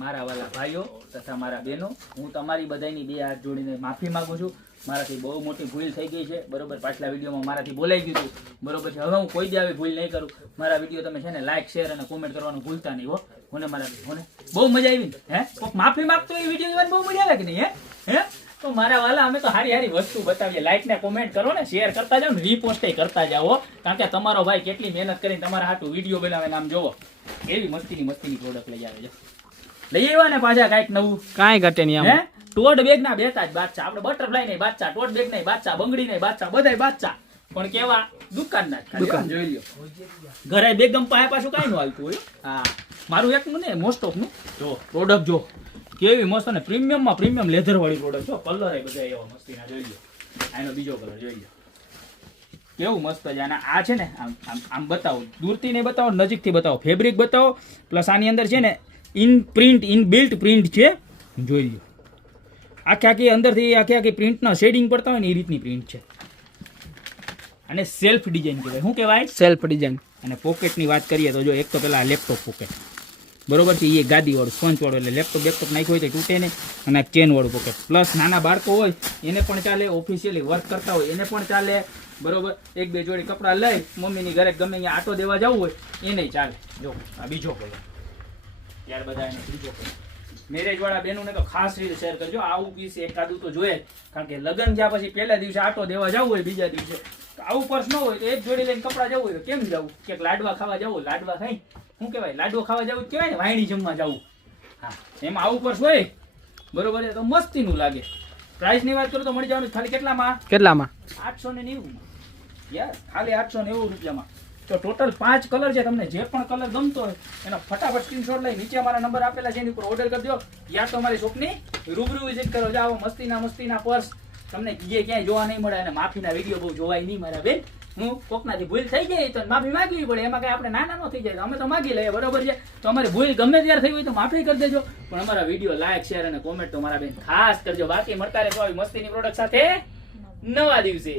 મારા વાલા ભાઈઓ તથા મારા બહેનો, હું તમારી બધાની બે હાથ જોડીને માફી માંગુ છું. મારાથી બહુ મોટી ભૂલ થઈ ગઈ છે, બરોબર. પાછલા વિડીયોમાં મારાથી બોલાઈ ગયું હતું, બરોબર છે. હવે હું કોઈ દી આવી ભૂલ નહીં કરું. મારા વિડીયો તમે છે ને લાઈક, શેર અને કોમેન્ટ કરવાનું ભૂલતા નહીં હો. મને બહુ મજા આવી ને હે કોક માફી માંગતો એ વિડીયો જોવાની બહુ મજા આવે કે નહીં હે તો મારા વાલા અમે તો હારી હારી વસ્તુ બતાવીએ. લાઈક ને કોમેન્ટ કરો ને, શેર કરતા જાઓ ને, રીપોસ્ટ કરતા જાઓ, કારણ કે તમારો ભાઈ કેટલી મહેનત કરીને તમારા હાટું વિડીયો બનાવે ને આમ જોવો એવી મસ્તીની પ્રોડક્ટ લઈ આવે છે. લઈ આવ્યા ને પાછા કાંઈક નવું, કાંઈ ઘટે નહીં. હે ટોડ બેગ ના બેતા જ બાદશાહ, આપણે બટરફ્લાય નહીં બાદશાહ, ટોડ બેગ નહીં બાદશાહ, બંગડી નહીં બાદશાહ, બધાય બાદશાહ, પણ કેવા દુકાનના દુકાન જોઈ લ્યો. ઘરે બેગમ પાસે પાછું કાંઈ નું હાલતું હોય. હા મારું એકનું ને મોસ્ટ ઓફ નું જો પ્રોડક્ટ જો કેવી મસ્ત ને પ્રીમિયમમાં પ્રીમિયમ લેધર વાળી પ્રોડક્ટ જો. કલર એ બધા એવા મસ્તીના જોઈ લો. આનો બીજો કલર જોઈ લો કેવું મસ્ત છે. આના આ છે ને આમ આમ આમ બતાવો, દૂરથી નહીં બતાવો, નજીકથી બતાવો. ફેબ્રિક બતાવો, પ્લસ આની અંદર છે ને ઇન બિલ્ટ પ્રિન્ટ છે, જોઈ લો. આખી અંદરથી આખી પ્રિન્ટના શેડિંગ પડતા હોય ને એ રીતની પ્રિન્ટ છે. અને સેલ્ફ ડિઝાઇન કહેવાય. શું કહેવાય? Self design. અને પોકેટની વાત કરીએ તો જો એક તો પેલા લેપટોપ પોકેટ, બરોબર છે, એ ગાદી વાળું સ્પંચ વાળું, એટલે લેપટોપ નાખ્યું હોય તો તૂટે ને. અને ચેન વાળું પોકેટ, પ્લસ નાના બાળકો હોય એને પણ ચાલે, ઓફિશિયલી વર્ક કરતા હોય એને પણ ચાલે, બરોબર. એક બે જોડી કપડાં લઈ મમ્મીની ઘરે ગમે અહીંયા આટો દેવા જવું હોય એને ચાલે. જો આ બીજો કલર, ત્યાર બધા એને ત્રીજો કલર. મેરેજ વાળા બહેનોને તો ખાસ રીતે શેર કરજો. આવું પીસ એકાદું તો જોઈએ, કારણ કે લગ્ન થયા પછી પહેલા દિવસે આટો દેવા જવું હોય, બીજા દિવસે આવું પર્સ ન હોય તો એક જોડી લઈને કપડાં જવું હોય તો કેમ જવું? ક્યાંક લાડવા ખાવા જવું, લાડવા ખાઈ શું કહેવાય, લાડવો ખાવા જવું કહેવાય ને, વાયણી જમવા જવું. હા એમાં આવું પર્સ હોય, બરોબર છે, તો મસ્તીનું લાગે. પ્રાઇસની વાત કરું તો મળી જવાનું ખાલી કેટલામાં 890 યાર, ખાલી 890 રૂપિયામાં. તો ટોટલ 5 કલર છે. તમને જે પણ કલર ગમતો હોય એનો ફટાફટ સ્ક્રીનશોટ લઈ નીચે મારા નંબર આપેલા છે એની ઉપર ઓર્ડર કરી દો, યા તો અમારી શોપની રૂબરૂ વિઝિટ કરો. જાઓ મસ્તીના પર્સ તમને ક્યાંય જોવા નહીં મળે. અને માફીના વિડીયો બહુ જોવાય નહીં મારા બેન. હું કોકનાથી ભૂલ થઈ જાય તો માફી માંગવી પડે, એમાં કઈ આપણે નાના ન થઈ જાય તો અમે તો માંગી લઈએ, બરોબર છે. તો અમારી ભૂલ ગમે ત્યારે થઈ હોય તો માફી કરી દેજો, પણ અમારા વિડીયો લાઈક, શેર અને કોમેન્ટ તો મારા બેન ખાસ કરજો. બાકી મળતા રહેજો આવી મસ્તીની પ્રોડક્ટ સાથે નવા દિવસે.